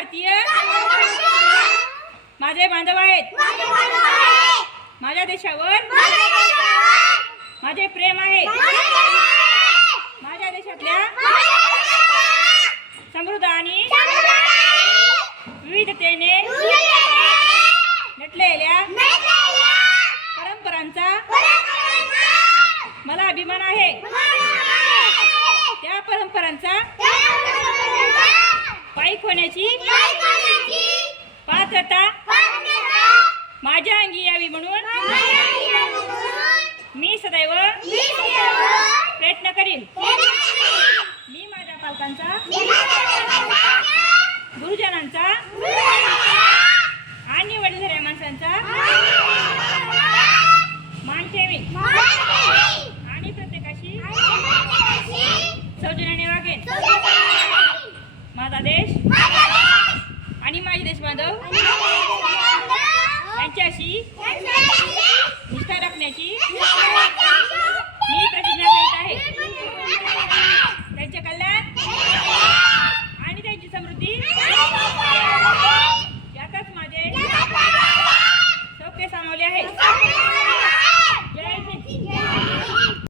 भारतीय माझे बांधव आहेत. माझ्या देशावर माझे प्रेम आहे. माझ्या देशातल्या समृद्ध आणि विविधतेने नटलेल्या परंपरांचा मला अभिमान आहे. त्या परंपरांचा पाईक होण्याची पात्रता माझ्या अंगी यावी म्हणून मी सदैव प्रयत्न करीन. मी माझ्या पालकांचा, गुरुजनांचा आणि वडीलधाऱ्या माणसांचा मान ठेवीन आणि प्रत्येकाशी सौजन्याने वागेन. माझा देश आणि माझे देशबांधव यांच्याशी निष्ठा राखण्याची